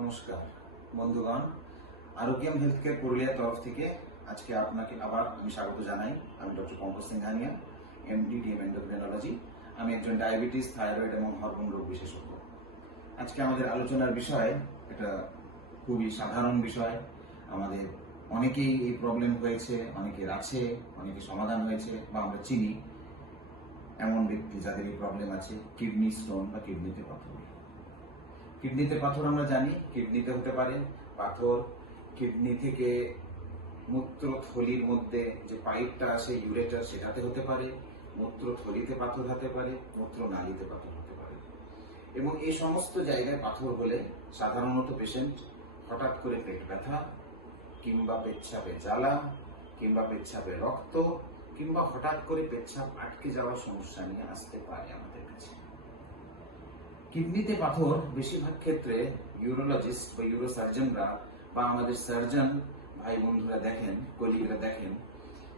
নমস্কার বন্ধুগণ, Arogyam health care পুরুলিয়ার তরফ থেকে আজকে আপনাকে আবার আমি স্বাগত জানাই। আমি doctor Pankaj Singhania, MD DM endocrinology. আমি একজন ডায়াবেটিস, থাইরয়েড এবং হরমোন রোগ বিশেষজ্ঞ। আজকে আমাদের আলোচনার বিষয় এটা খুবই সাধারণ বিষয়। আমাদের অনেকেই এই প্রবলেম হয়েছে, অনেকের আছে, অনেকে সমাধান হয়েছে বা আমরা চিনি এমন ব্যক্তি যাদের এই প্রবলেম আছে, কিডনি স্টোন বা কিডনিতে পাথর। কিডনিতে পাথর আমরা জানি কিডনিতে হতে পারে পাথর। কিডনি থেকে মূত্রথলির মধ্যে যে পাইপটা আসে ইউরেটার, সেটাতে হতে পারে। মূত্রথলিতে পাথর হতে পারে, মূত্রনালীতে পাথর হতে পারে। এবং এই সমস্ত জায়গায় পাথর হলে সাধারণত পেশেন্ট হঠাৎ করে পেট ব্যথা, কিংবা পেচ্ছাপে জ্বালা, কিংবা পেচ্ছাপে রক্ত, কিংবা হঠাৎ করে পেচ্ছাপ আটকে যাওয়ার সমস্যা নিয়ে আসতে পারে আমাদের কাছে। কিডনিতে পাথর বেশিরভাগ ক্ষেত্রে ইউরোলজিস্ট বা ইউরোসার্জনরা বা আমাদের সার্জন ভাই বন্ধুরা দেখেন, কলিগরা দেখেন।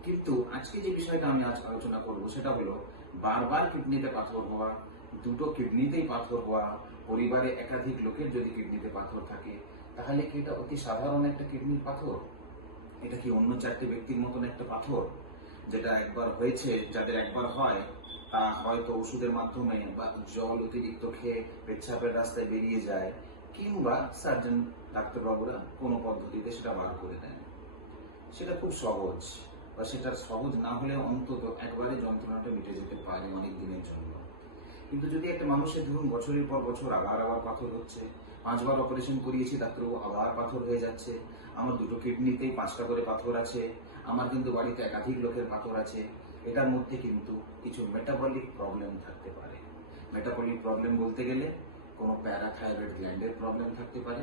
কিন্তু আজকে যে বিষয়টা আমি আজ আলোচনা করব সেটা হলো বারবার কিডনিতে পাথর হওয়া, দুটো কিডনিতেই পাথর হওয়া। পরিবারে একাধিক লোকের যদি কিডনিতে পাথর থাকে, তাহলে কি এটা অতি সাধারণ একটা কিডনির পাথর? এটা কি অন্য চারটি ব্যক্তির মতন একটা পাথর যেটা একবার হয়েছে, যাদের একবার হয় তা হয়তো ওষুধের মাধ্যমে বা জল অতিরিক্ত খেয়ে পেচ্ছাপের রাস্তায় বেরিয়ে যায়, কিংবা সার্জন ডাক্তারবাবুরা কোনো পদ্ধতিতে সেটা বার করে দেন? সেটা খুব সহজ, বা সেটা সহজ না হলে অন্তত একবারে যন্ত্রণাটা মিটে যেতে পারে অনেক দিনের জন্য। কিন্তু যদি একটা মানুষের ধরুন বছরের পর বছর আবার আবার পাথর হচ্ছে, 5বার অপারেশন করিয়েছি ডাক্তারবাবু আবার পাথর হয়ে যাচ্ছে, আমার দুটো কিডনিতেই 5টা করে পাথর আছে, আমার কিন্তু বাড়িতে একাধিক লোকের পাথর আছে, এটার মধ্যে কিন্তু কিছু মেটাবলিক প্রবলেম থাকতে পারে। মেটাবলিক প্রবলেম বলতে গেলে কোনো প্যারাথাইরয়েড গ্ল্যান্ডের প্রবলেম থাকতে পারে,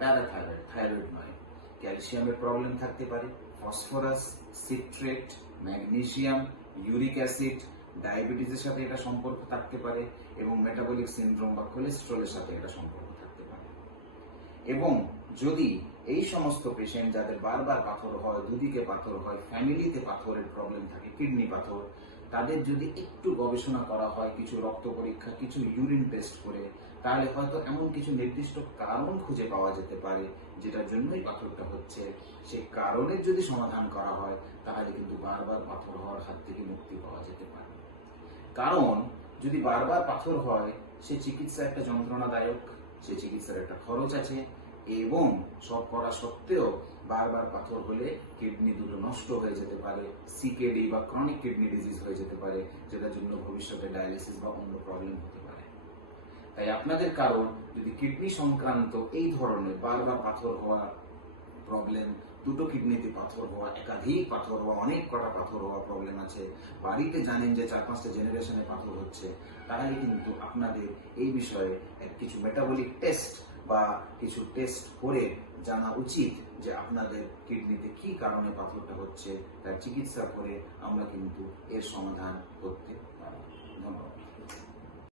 প্যারাথাইরয়েড, থাইরয়েড নয়। ক্যালসিয়ামের প্রবলেম থাকতে পারে, phosphorus, citrate, magnesium, uric acid, ডায়াবেটিসের সাথে এটা সম্পর্ক থাকতে পারে, এবং মেটাবলিক সিনড্রোম বা কোলেস্ট্রলের সাথে এটা সম্পর্ক থাকতে পারে। এবং যদি এই সমস্ত পেশেন্ট যাদের বারবার পাথর হয়, দুদিকে পাথর হয়, ফ্যামিলিতে পাথরের প্রবলেম থাকে, কিডনি পাথর, তাদের যদি একটু গবেষণা করা হয়, কিছু রক্ত পরীক্ষা, কিছু ইউরিন টেস্ট করে, তাহলে হয়তো এমন কিছু নির্দিষ্ট কারণ খুঁজে পাওয়া যেতে পারে যেটার জন্যই পাথরটা হচ্ছে। সেই কারণের যদি সমাধান করা হয়, তাহলে কিন্তু বারবার পাথর হওয়ার হাত থেকে মুক্তি পাওয়া যেতে পারে। কারণ যদি বারবার পাথর হয়, সে চিকিৎসা একটা যন্ত্রণাদায়ক, সে চিকিৎসার একটা খরচ আছে, এবং সব করা সত্ত্বেও বারবার পাথর হলে কিডনি দুটো নষ্ট হয়ে যেতে পারে, সিকেডি বা ক্রনিক কিডনি ডিজিজ হয়ে যেতে পারে, যেটার জন্য ভবিষ্যতে ডায়ালিসিস বা অন্য প্রবলেম হতে পারে। তাই আপনাদের কারণ যদি কিডনি সংক্রান্ত এই ধরনের বারবার পাথর হওয়া প্রবলেম, দুটো কিডনিতে পাথর হওয়া, একাধিক পাথর হওয়া, অনেক কটা পাথর হওয়া প্রবলেম আছে, বাড়িতে জানেন যে 4-5টা জেনারেশনে পাথর হচ্ছে, তাহলে কিন্তু আপনাদের এই বিষয়ে কিছু মেটাবলিক টেস্ট বা কিছু টেস্ট করে জানা উচিত যে আপনাদের কিডনিতে কি কারণে পাথরটা হচ্ছে। তার চিকিৎসা করে আমরা কিন্তু এর সমাধান করতে পারি। ধন্যবাদ।